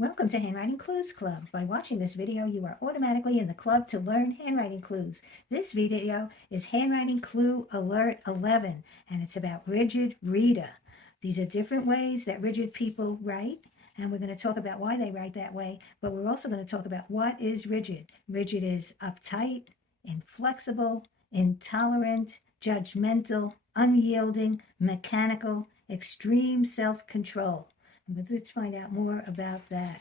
Welcome to Handwriting Clues Club. By watching this video, you are automatically in the club to learn handwriting clues. This video is Handwriting Clue Alert 11, and it's about rigid Rita. These are different ways that rigid people write, and we're going to talk about why they write that way, but we're also going to talk about what is rigid. Rigid is uptight, inflexible, intolerant, judgmental, unyielding, mechanical, extreme self-control. But let's find out more about that.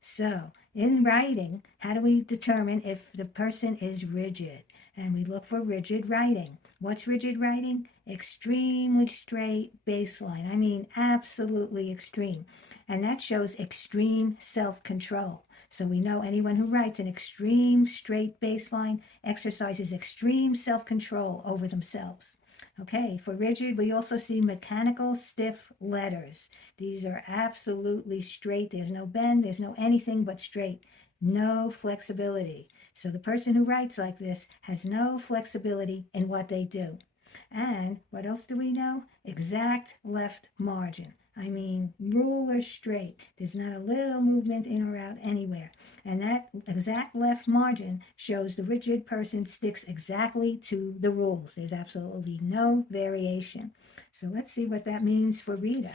So, in writing, how do we determine if the person is rigid? And we look for rigid writing. What's rigid writing? Extremely straight baseline. I mean, absolutely extreme. And that shows extreme self-control. So we know anyone who writes an extreme straight baseline exercises extreme self-control over themselves. Okay, for rigid, we also see mechanical stiff letters. These are absolutely straight. There's no bend, there's no anything but straight. No flexibility. So the person who writes like this has no flexibility in what they do. And what else do we know? Exact left margin. I mean, ruler straight. There's not a little movement in or out anywhere. And that exact left margin shows the rigid person sticks exactly to the rules. There's absolutely no variation. So let's see what that means for Rita.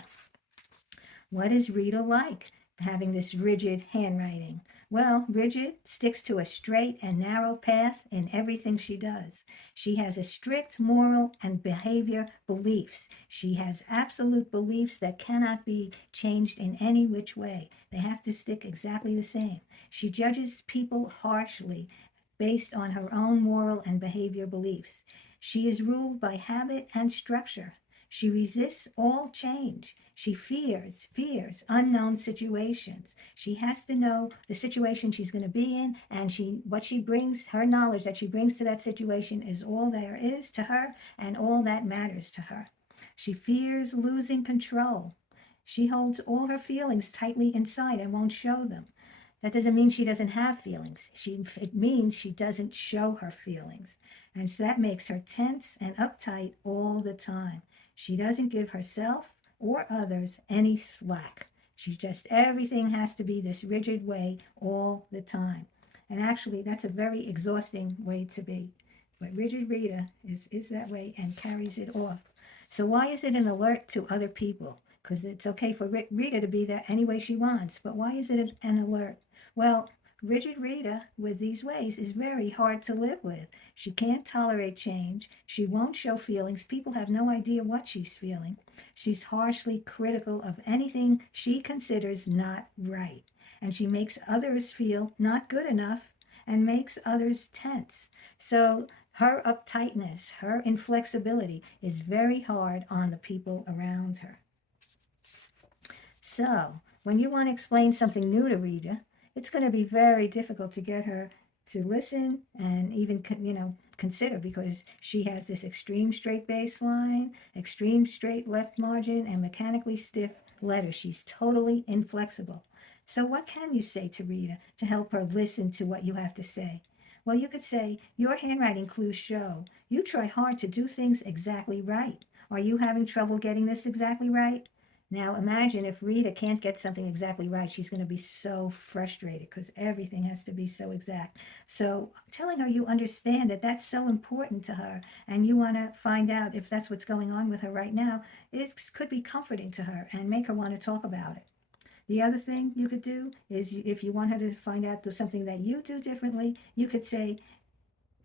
What is Rita like, having this rigid handwriting? Well, rigid sticks to a straight and narrow path in everything she does. She has a strict moral and behavior beliefs. She has absolute beliefs that cannot be changed in any which way. They have to stick exactly the same. She judges people harshly based on her own moral and behavior beliefs. She is ruled by habit and structure. She resists all change. She fears unknown situations. She has to know the situation she's going to be in, and what she brings, her knowledge that she brings to that situation is all there is to her and all that matters to her. She fears losing control. She holds all her feelings tightly inside and won't show them. That doesn't mean she doesn't have feelings. It means she doesn't show her feelings. And so that makes her tense and uptight all the time. She doesn't give herself or others any slack. Everything has to be this rigid way all the time. And actually, that's a very exhausting way to be. But rigid Rita is that way and carries it off. So why is it an alert to other people? Because it's okay for Rita to be that any way she wants. But why is it an alert? Well, rigid Rita with these ways is very hard to live with. She can't tolerate change. She won't show feelings. People have no idea what she's feeling. She's harshly critical of anything she considers not right. And she makes others feel not good enough and makes others tense. So her uptightness, her inflexibility is very hard on the people around her. So when you want to explain something new to Rita, it's going to be very difficult to get her to listen and even, consider, because she has this extreme straight baseline, extreme straight left margin, and mechanically stiff letters. She's totally inflexible. So what can you say to Rita to help her listen to what you have to say? Well, you could say, your handwriting clues show you try hard to do things exactly right. Are you having trouble getting this exactly right? Now imagine if Rita can't get something exactly right, she's going to be so frustrated because everything has to be so exact. So telling her you understand that that's so important to her and you want to find out if that's what's going on with her right now could be comforting to her and make her want to talk about it. The other thing you could do is, if you want her to find out there's something that you do differently, you could say,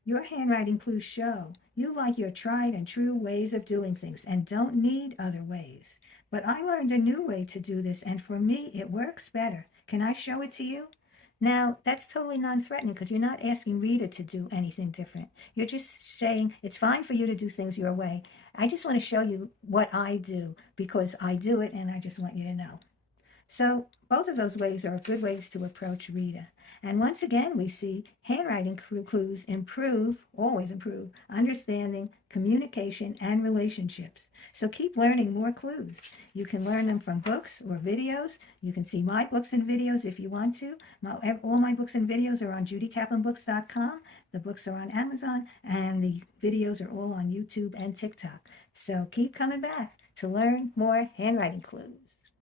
your handwriting clues show you like your tried and true ways of doing things and don't need other ways. But I learned a new way to do this, and for me, it works better. Can I show it to you? Now, that's totally non-threatening because you're not asking Rita to do anything different. You're just saying it's fine for you to do things your way. I just want to show you what I do because I do it, and I just want you to know. So both of those ways are good ways to approach Rita. And once again, we see handwriting clues always improve, understanding, communication, and relationships. So keep learning more clues. You can learn them from books or videos. You can see my books and videos if you want to. All my books and videos are on judykaplanbooks.com. The books are on Amazon, and the videos are all on YouTube and TikTok. So keep coming back to learn more handwriting clues.